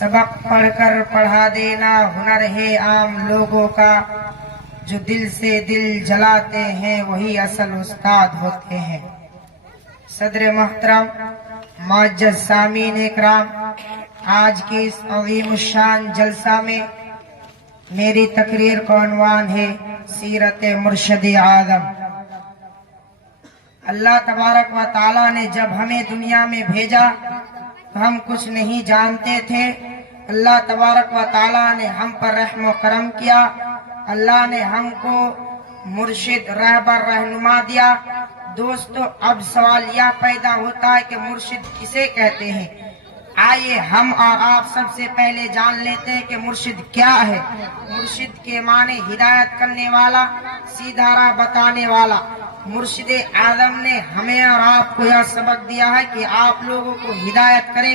सबक पढ़कर पढ़ा देना हुनर है आम लोगों का, जो दिल से दिल जलाते हैं वही असल उस्ताद होते हैं। सदर मोहतरम मुअज्जज़ सामीन इकराम, आज के इस अज़ीम शान जलसा में मेरी तकरीर का उन्वान है सीरत मुर्शिद आज़म। अल्लाह तबारक व ताला ने जब हमें दुनिया में भेजा तो हम कुछ नहीं जानते थे। अल्लाह तबारक व ताला ने हम पर रहम व करम किया। अल्लाह ने हमको मुर्शिद रहबर रहनुमा दिया। दोस्तों, अब सवाल यह पैदा होता है कि मुर्शिद किसे कहते हैं। आइए हम और आप सबसे पहले जान लेते हैं कि मुर्शिद क्या है। मुर्शिद के माने हिदायत करने वाला, सीधा राह बताने वाला। मुर्शिद आज़म ने हमें और आपको यह सबक दिया है कि आप लोगों को हिदायत करे,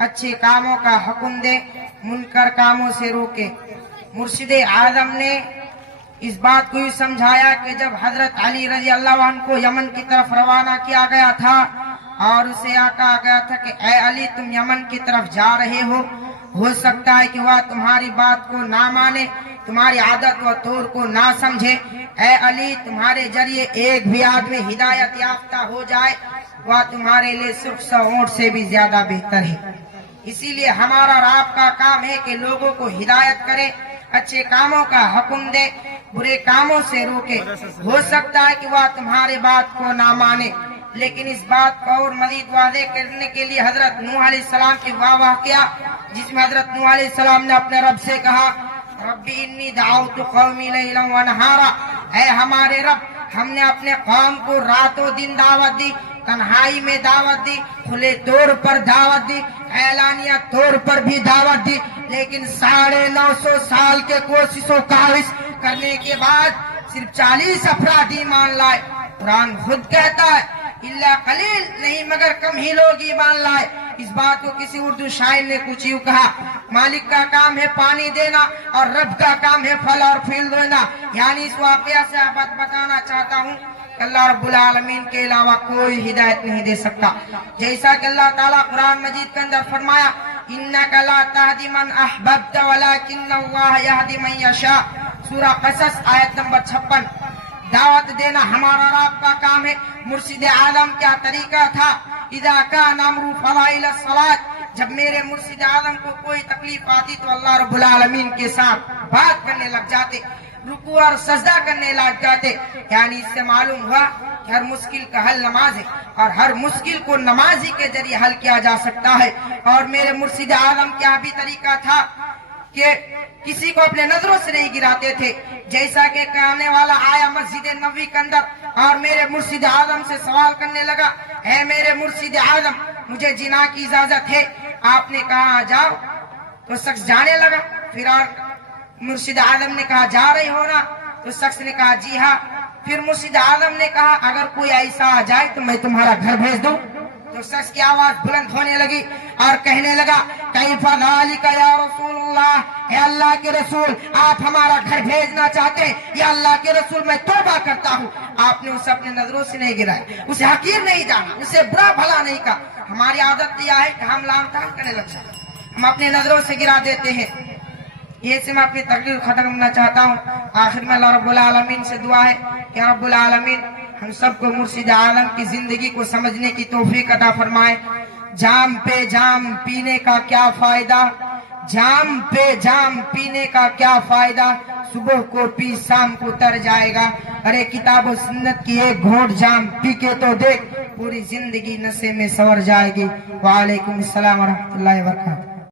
अच्छे कामों का हुक्म दे, मुनकर कामों से रोके। मुर्शिद आज़म ने इस बात को ही समझाया कि जब हजरत अली रजी अल्लाह अन्हु को यमन की तरफ रवाना किया गया था और उसे कहा गया था कि ए अली, तुम यमन की तरफ जा रहे हो सकता है कि वह तुम्हारी बात को ना माने, तुम्हारी आदत व तौर को ना समझे। ए अली, तुम्हारे जरिए एक भी आदमी हिदायत याफ्ता हो जाए, वह तुम्हारे लिए सिर्फ 100 ऊंट से भी ज्यादा बेहतर है। इसीलिए हमारा और आपका काम है कि लोगों को हिदायत करे, अच्छे कामों का हुक्म दे, बुरे कामों से रोके। हो सकता है कि वह तुम्हारे बात को ना माने, लेकिन इस बात को और मजीद वाज़ेह करने के लिए हजरत नूह अलैहिस्सलाम की वाह किया, जिसमें हजरत नूह अलैहिस्सलाम ने अपने रब से कहा, रब्बी इन्नी दाऊतु कौमी लैलन व नहारा, ऐ हमारे रब, हमने अपने कौम को रातों दिन दावत दी, तन्हाई में दावत दी, खुले तौर पर दावत दी, ऐलानिया तौर पर भी दावत दी, लेकिन 950 साल के कोशिशों काविश करने के बाद सिर्फ 40 अफराद ईमान लाए। कुरान खुद कहता है इल्ला कलील, नहीं मगर कम ही लोग ईमान लाए। इस बात को किसी उर्दू शायर ने कुछ यूं कहा, मालिक का काम है पानी देना और रब का काम है फल और फूल देना। यानी इस वाकया से आप बताना चाहता हूँ अल्लाह रब्बुल आलमीन के अलावा कोई हिदायत नहीं दे सकता। जैसा कि अल्लाह ताला कुरान मजीद के अंदर फरमाया, इन्नका ला तहदी मन अहबब्ता वलाकिन्नल्लाह यहदी मन यशा, सूरह क़सस आयत नंबर 56। दावत देना हमारा और आपका काम है। मुर्शिद आज़म क्या तरीका था, इज़ा कान अम्रु फ़ज़ाइल सलात, जब मेरे मुर्शिद आज़म को कोई तकलीफ आती तो अल्लाह रब्बुल आलमीन के साथ बात करने लग जाते, रुकू और सजदा करने लग जाते। यानी इससे मालूम हुआ कि हर मुश्किल का हल नमाज है और हर मुश्किल को नमाजी के जरिए हल किया जा सकता है। और मेरे मुर्शिद आज़म क्या भी तरीका था कि किसी को अपने नजरों से नहीं गिराते थे। जैसा कि कहने वाला आया मस्जिद नबवी के अंदर और मेरे मुर्शिद आज़म से सवाल करने लगा, है मेरे मुर्शिद आज़म, मुझे जिना की इजाजत है। आपने कहा जाओ, तो शख्स जाने लगा। फिर मुर्शिद आज़म ने कहा जा रहे हो ना, तो शख्स ने कहा जी हाँ। फिर मुर्शिद आज़म ने कहा अगर कोई ऐसा आ जाए तो मैं तुम्हारा घर भेज दूं। तो शख्स की आवाज बुलंद होने लगी और कहने लगा, कैफ़ा ज़ालिका या रसूलल्लाह, हे अल्लाह के रसूल, आप हमारा घर भेजना चाहते हैं? या अल्लाह के रसूल, मैं तौबा करता हूँ, आपने उसे अपने नजरों से नहीं गिराया, उसे हकीर नहीं जाना, उसे बुरा भला नहीं कहा। हमारी आदत यह है कि हम लाम-ताम करने लग जाते, हम अपने नजरों से गिरा देते हैं। ये से मैं अपनी तकरीर खत्म करना चाहता हूँ। आखिर में अल्लाह रब्बुल आलमीन से दुआ है कि रब्बुल आलमीन हम सबको मुर्शिद आज़म की जिंदगी को समझने की तौफीक अता फरमाए। जाम पे जाम पीने का क्या फायदा, जाम पे जाम पीने का क्या फायदा, सुबह को पी शाम को तर जाएगा। अरे किताब और सुन्नत की एक घोट जाम पी के तो देख, पूरी जिंदगी नशे में सवर जाएगी। वालेकुम अस्सलाम व रहमतुल्लाहि व बरकातहू।